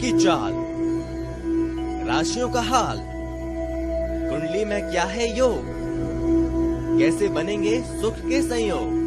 की चाल, राशियों का हाल, कुंडली में क्या है योग, कैसे बनेंगे सुख के संयोग।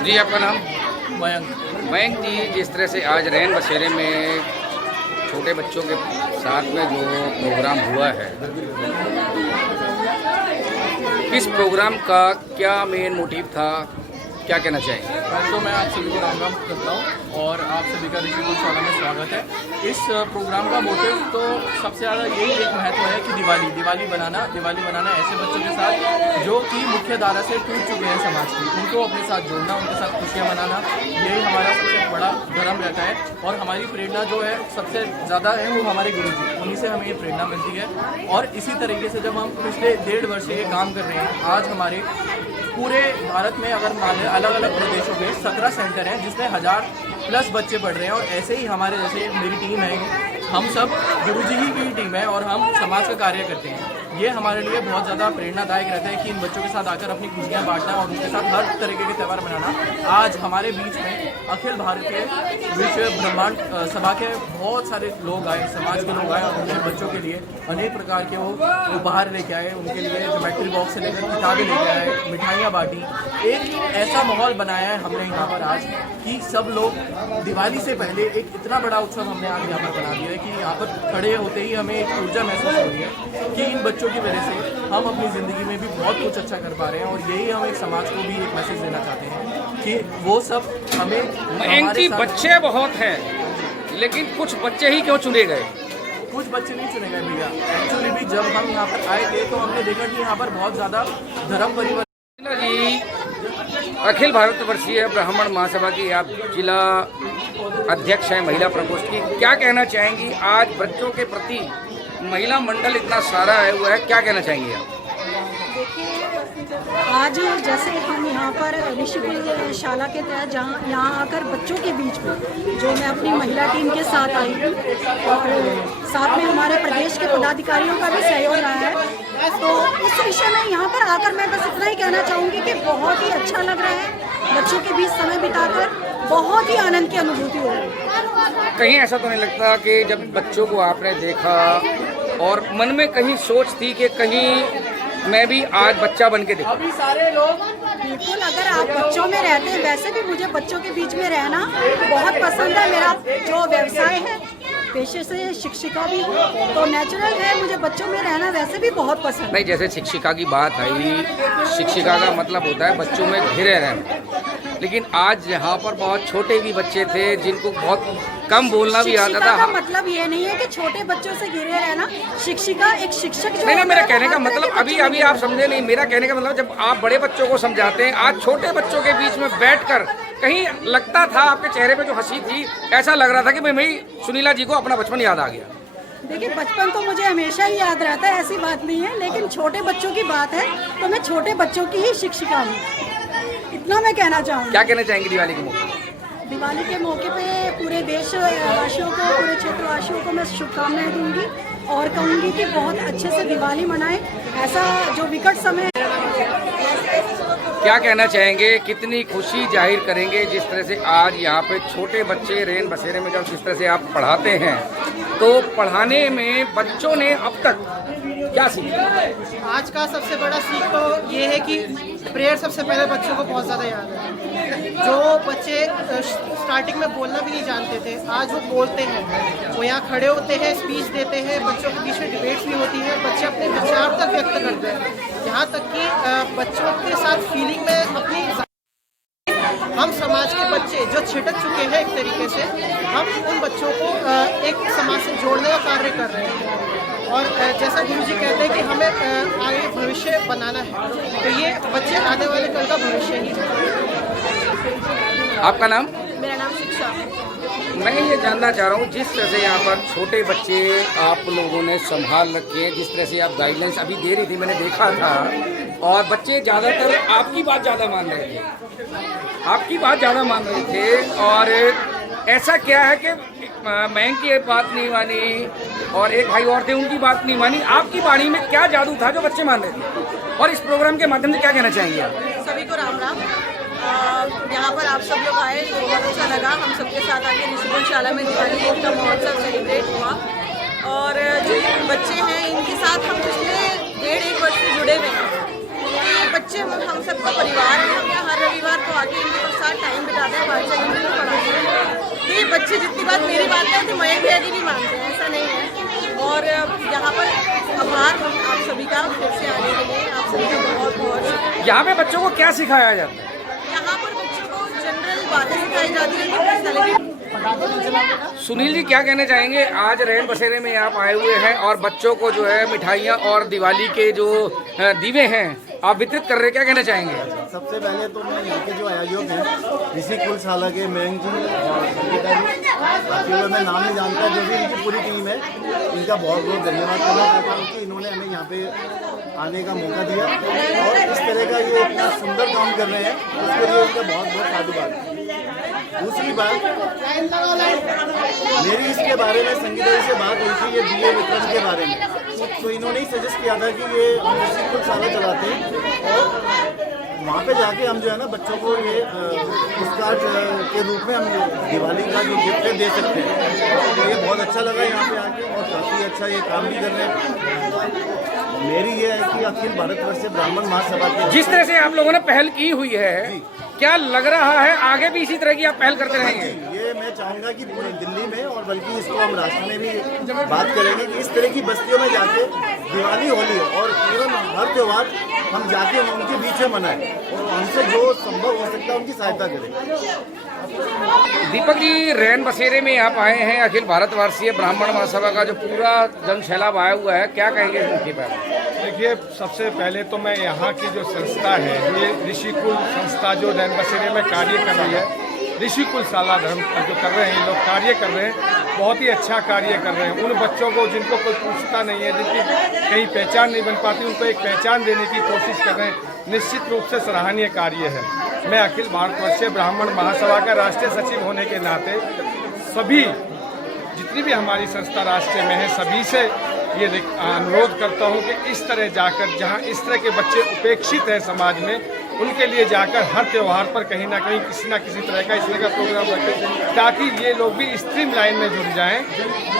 जी, आपका नाम? मयंक। मयंक जी, जिस तरह से आज रैन बसेरे में छोटे बच्चों के साथ में जो प्रोग्राम हुआ है, इस प्रोग्राम का क्या मेन मोटिव था, क्या कहना चाहेंगे? तो मैं आप सभी को राम राम करता हूँ और आप सभी का ऋषिकुल शाला में स्वागत है। इस प्रोग्राम का मोटिव तो सबसे ज़्यादा यही एक महत्व है कि दिवाली बनाना ऐसे बच्चों के साथ जो कि मुख्य धारा से टूट चुके हैं समाज की, उनको अपने साथ जोड़ना, उनके साथ खुशियाँ मनाना, यही हमारा सबसे बड़ा धर्म रहता है। और हमारी प्रेरणा जो है सबसे ज़्यादा है वो हमारे गुरु जी, उन्हीं से हमें ये प्रेरणा मिलती है। और इसी तरीके से जब हम पिछले 1.5 वर्ष से ये काम कर रहे हैं, आज हमारे पूरे भारत में अगर माने अलग अलग प्रदेशों में 17 सेंटर हैं जिसमें 1000+ बच्चे पढ़ रहे हैं। और ऐसे ही हमारे जैसे मेरी टीम है, हम सब गुरुजी ही की टीम है और हम समाज का कार्य करते हैं। ये हमारे लिए बहुत ज़्यादा प्रेरणादायक रहता है कि इन बच्चों के साथ आकर अपनी खुशियाँ बांटना और उनके साथ हर तरीके के त्यौहार मनाना। आज हमारे बीच में अखिल भारतीय विश्व ब्रह्मांड सभा के बहुत सारे लोग आए, समाज के लोग आए और उन्होंने बच्चों के लिए अनेक प्रकार के वो उपहार लेके आए। उनके लिए ज्योमेट्री बॉक्स से लेकर किताबें लेके आए, मिठाइयाँ बांटी। एक ऐसा माहौल बनाया है हमने यहाँ पर आज कि सब लोग दिवाली से पहले एक इतना बड़ा उत्सव हमने आज यहाँ पर बना दिया है कि यहाँ पर खड़े होते ही हमें एक ऊर्जा महसूस हो रही है कि इन बच्चों की वजह से हम अपनी ज़िंदगी में भी बहुत कुछ अच्छा कर पा रहे हैं। और यही हम एक समाज को भी एक मैसेज देना चाहते हैं कि वो सब हमें मयंक जी, बच्चे बहुत हैं लेकिन कुछ बच्चे ही क्यों चुने गए? कुछ बच्चे नहीं चुने गए भैया। एक्चुअली भी जब हम यहाँ पर आए थे तो हमने देखा कि यहाँ पर बहुत ज़्यादा धर्म परिवर्तन जी, अखिल भारतवर्षीय ब्राह्मण महासभा की आप जिला अध्यक्ष हैं महिला प्रकोष्ठ की, क्या कहना चाहेंगी? आज बच्चों के प्रति महिला मंडल इतना सारा है हुआ है, क्या कहना चाहेंगी आप? आज जैसे हम यहाँ पर ऋषिकुल शाला के तहत जहाँ यहाँ आकर बच्चों के बीच में जो मैं अपनी महिला टीम के साथ आई हूँ और साथ में हमारे प्रदेश के पदाधिकारियों का भी सहयोग रहा है, तो इस विषय में यहाँ पर आकर मैं बस इतना ही कहना चाहूँगी कि बहुत ही अच्छा लग रहा है। बच्चों के बीच समय बिताकर बहुत ही आनंद की अनुभूति हो रही है। कहीं ऐसा तो नहीं लगता कि जब बच्चों को आपने देखा और मन में कहीं सोच थी कि कहीं मैं भी आज बच्चा बन के देखूं? अभी सारे लोग बिल्कुल, अगर आप बच्चों में रहते हैं, वैसे भी मुझे बच्चों के बीच में रहना बहुत पसंद है। मेरा जो व्यवसाय है, पेशे से शिक्षिका भी हूँ, तो नेचुरल है मुझे बच्चों में रहना वैसे भी बहुत पसंद है। नहीं, जैसे शिक्षिका की बात आई, शिक्षिका का मतलब होता है बच्चों में घिरे रहना, लेकिन आज यहाँ पर बहुत छोटे भी बच्चे थे जिनको बहुत कम बोलना भी आता था। मतलब ये नहीं है कि छोटे बच्चों से घिरे रहना। शिक्षिका एक शिक्षक जो नहीं, मेरा कहने का मतलब अभी आप समझे नहीं। मेरा कहने का मतलब जब आप बड़े बच्चों को समझाते हैं, आज छोटे बच्चों के बीच में बैठकर कहीं लगता था आपके चेहरे पे जो हंसी थी, ऐसा लग रहा था कि भाई सुनीला जी को अपना बचपन याद आ गया। देखिए, बचपन तो मुझे हमेशा ही याद रहता है, ऐसी बात नहीं है, लेकिन छोटे बच्चों की बात है तो मैं छोटे बच्चों की ही शिक्षिका हूँ, इतना मैं कहना चाहूँगी। क्या कहना चाहेंगे दिवाली के मौके? दिवाली के मौके पे पूरे देशवासियों को, पूरे क्षेत्रवासियों को मैं शुभकामनाएं दूंगी और कहूँगी कि बहुत अच्छे से दिवाली मनाएं। ऐसा जो विकट समय क्या कहना चाहेंगे, कितनी खुशी जाहिर करेंगे जिस तरह से आज यहाँ पे छोटे बच्चे रैन बसेरे में जब जिस तरह से आप पढ़ाते हैं, तो पढ़ाने में बच्चों ने अब तक क्या सीखा? आज का सबसे बड़ा सीख तो ये है कि प्रेयर सबसे पहले बच्चों को बहुत ज़्यादा याद है। जो बच्चे स्टार्टिंग में बोलना भी नहीं जानते थे, आज वो बोलते हैं, वो यहाँ खड़े होते हैं, स्पीच देते हैं, बच्चों के बीच में डिबेट्स भी होती है, बच्चे अपने विचार तक व्यक्त करते हैं, यहाँ तक कि बच्चों के साथ फीलिंग में अपनी हम समाज के बच्चे जो छिटक चुके हैं एक तरीके से, हम उन बच्चों को एक समाज से जोड़ने का कार्य कर रहे हैं। और जैसा गुरु जी कहते हैं कि हमें आगे भविष्य बनाना है, तो ये बच्चे आने वाले कल का भविष्य ही है। आपका नाम? मेरा नाम शिक्षा। मैं ये जानना चाह रहा हूँ, जिस तरह से यहाँ पर छोटे बच्चे आप लोगों ने संभाल रखे, जिस तरह से आप गाइडलाइंस अभी दे रही थी, मैंने देखा था, और बच्चे ज़्यादातर आपकी बात ज़्यादा मान रहे थे, आपकी बात ज़्यादा मान रहे थे। और ऐसा क्या है कि मयंक की बात नहीं मानी और एक भाई और थे उनकी बात नहीं मानी, आपकी वाणी में क्या जादू था जो बच्चे मान रहे थे? और इस प्रोग्राम के माध्यम से क्या कहना चाहेंगे आप? सभी को राम राम। यहाँ पर आप सब लोग आए, बहुत अच्छा लगा। हम सबके साथ आके ऋषिकुल शाला में दिवाली का महोत्सव सेलिब्रेट हुआ और जो बच्चे हैं इनके साथ हम पिछले 1.5 वर्ष से जुड़े हुए हैं। ये बच्चे हम सबका परिवार है, हम यहाँ हर रविवार को आके इनके साथ टाइम बिताते हैं, बातचीत इनको पढ़ाते हैं। ये बच्चे जितनी बात मेरी बात है तो मयंक भैया की भी मानते हैं, ऐसा नहीं है। और यहाँ पर आभार आप सभी का फिर से आने के लिए, आप सभी का बहुत बहुत। यहाँ पे बच्चों को क्या सिखाया जाता है? यहाँ पर बच्चों को जनरल बातें सिखाई जाती हैं। सुनील जी, क्या कहना चाहेंगे? आज रैन बसेरे में आप आए हुए हैं और बच्चों को जो है मिठाइयाँ और दिवाली के जो दीवे हैं आप वितरित कर रहे हैं, क्या कहना चाहेंगे? सबसे पहले तो मैं यहाँ के जो आयोजक हैं ऋषिकुल शाला के मयंक जी और संगीता जी, बाकी लोग मैं नाम नहीं जानता, जो भी इनकी पूरी टीम है, इनका बहुत बहुत धन्यवाद करना चाहता हूँ कि इन्होंने हमें यहाँ पे आने का मौका दिया और इस तरह का ये इतना सुंदर काम कर रहे हैं, उसके लिए उनका बहुत बहुत साधुवाद। दूसरी बात, मेरी इसके बारे में संगीता जी से बात हुई थी, ये दिए वितरण के बारे में, तो इन्होंने ही सजेस्ट किया था कि ये हम ऋषि कुल शाला चलाते हैं और वहाँ पे जाके हम जो है ना बच्चों को ये पुरस्कार के रूप में हम दिवाली का जो गिफ्ट है दे सकते हैं। तो ये बहुत अच्छा लगा यहाँ पे आके और काफ़ी अच्छा ये काम भी कर रहे हैं। मेरी ये है कि अखिल भारतवर्ष ब्राह्मण महासभा के जिस तरह से आप लोगों ने पहल की हुई है, क्या लग रहा है आगे भी इसी तरह की आप पहल करते रहेंगे? ये मैं चाहूँगा कि पूरी दिल्ली में और बल्कि इसको हम राष्ट्र में भी बात करेंगे कि इस तरह की बस्तियों में जाके दिवाली, होली और इवन हर त्यौहार हम जाके उनके बीच में मनाएं और हमसे जो संभव हो सकता है उनकी सहायता करें। दीपक जी, रैन बसेरे में आप आए हैं, अखिल भारतवर्षीय ब्राह्मण महासभा का जो पूरा जन सैलाब आया हुआ है, क्या कहेंगे इस मौके पर? देखिए, सबसे पहले तो मैं यहाँ की जो संस्था है, ये ऋषिकुल संस्था जो रैन बसेरे में कार्य कर रही है, ऋषिकुल शाला धर्म जो कर रहे हैं, ये लोग कार्य कर रहे हैं, बहुत ही अच्छा कार्य कर रहे हैं। उन बच्चों को जिनको कोई पूछता नहीं है, जिनकी कहीं पहचान नहीं बन पाती, उनको एक पहचान देने की कोशिश कर रहे हैं। निश्चित रूप से सराहनीय कार्य है। मैं अखिल भारतवर्षीय ब्राह्मण महासभा का राष्ट्रीय सचिव होने के नाते सभी जितनी भी हमारी संस्था राष्ट्र में है, सभी से ये अनुरोध करता हूँ कि इस तरह जाकर, जहाँ इस तरह के बच्चे उपेक्षित हैं समाज में, उनके लिए जाकर हर त्यौहार पर कहीं ना कहीं किसी न किसी तरह का इस तरह का प्रोग्राम रखें, ताकि ये लोग भी स्ट्रीम लाइन में जुड़ जाएं,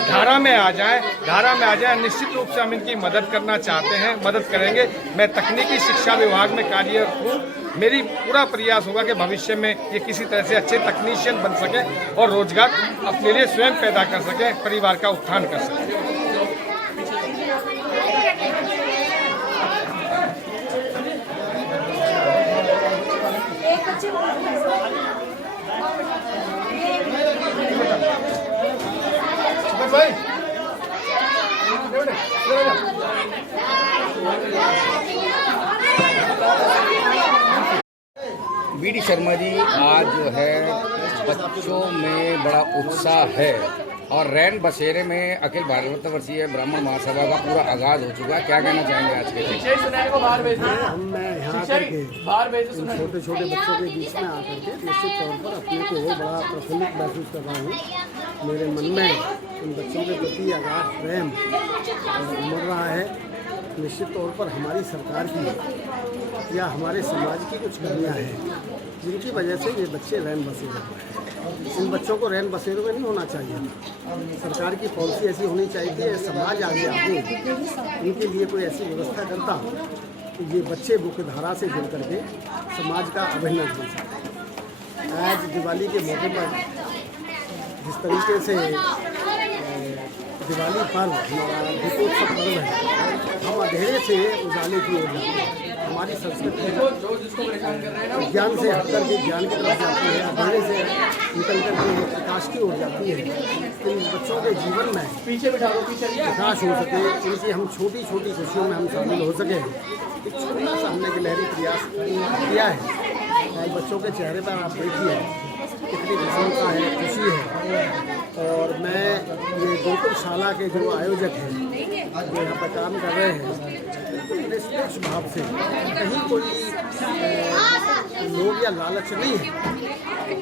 धारा में आ जाएं। निश्चित रूप से हम इनकी मदद करना चाहते हैं, मदद करेंगे। मैं तकनीकी शिक्षा विभाग में कार्यरत हूँ। मेरी पूरा प्रयास होगा कि भविष्य में ये किसी तरह से अच्छे तकनीशियन बन सके और रोजगार अपने लिए स्वयं पैदा कर सके, परिवार का उत्थान कर सके। बीडी शर्मा जी, आज जो है बच्चों में बड़ा उत्साह है और रैन बसेरे में अखिल भारतवर्षीय ब्राह्मण महासभा का पूरा आगाज हो चुका है, क्या कहना चाहेंगे आज के दिन? मैं यहाँ आकर छोटे छोटे बच्चों के बीच में आकर के निश्चित तौर पर अपने को बड़ा प्रफुल्लित महसूस कर रहा हूँ। मेरे मन में इन बच्चों के प्रति अगाध प्रेम उमड़ रहा है। निश्चित तौर पर हमारी सरकार की या हमारे समाज की कुछ कमियाँ हैं, जिनकी वजह से ये बच्चे रैन बसेरे हैं। इन बच्चों को रैन बसेरों में नहीं होना चाहिए। सरकार की पॉलिसी ऐसी होनी चाहिए कि समाज आगे इनके लिए कोई ऐसी व्यवस्था करता कि ये बच्चे मुख्य धारा से जुड़ करके समाज का अभिन्न बन सके। आज दिवाली के मौके पर जिस तरीके से दिवाली पर्व हमारा दीपोत्सव पर्व है, हम अंधेरे से उजाले की ओर जाते हैं। हमारी संस्कृति ज्ञान से हट करके ज्ञान की तरफ जाती है, अंधेरे से निकल करके प्रकाश की ओर जाती है। इन बच्चों के जीवन में प्रकाश हो सके, इनकी हम छोटी छोटी खुशियों में हम शामिल हो सके, एक छोटा सा हमने गिलहरी प्रयास किया है। बच्चों के चेहरे पर आप देखिए कितनी प्रसन्नता है, खुशी है। और मैं ये गुरुकुल शाला के जो आयोजक हैं, जो यहाँ पर काम कर रहे हैं, निष्पक्ष भाव से, कहीं कोई लोग या लालच नहीं है।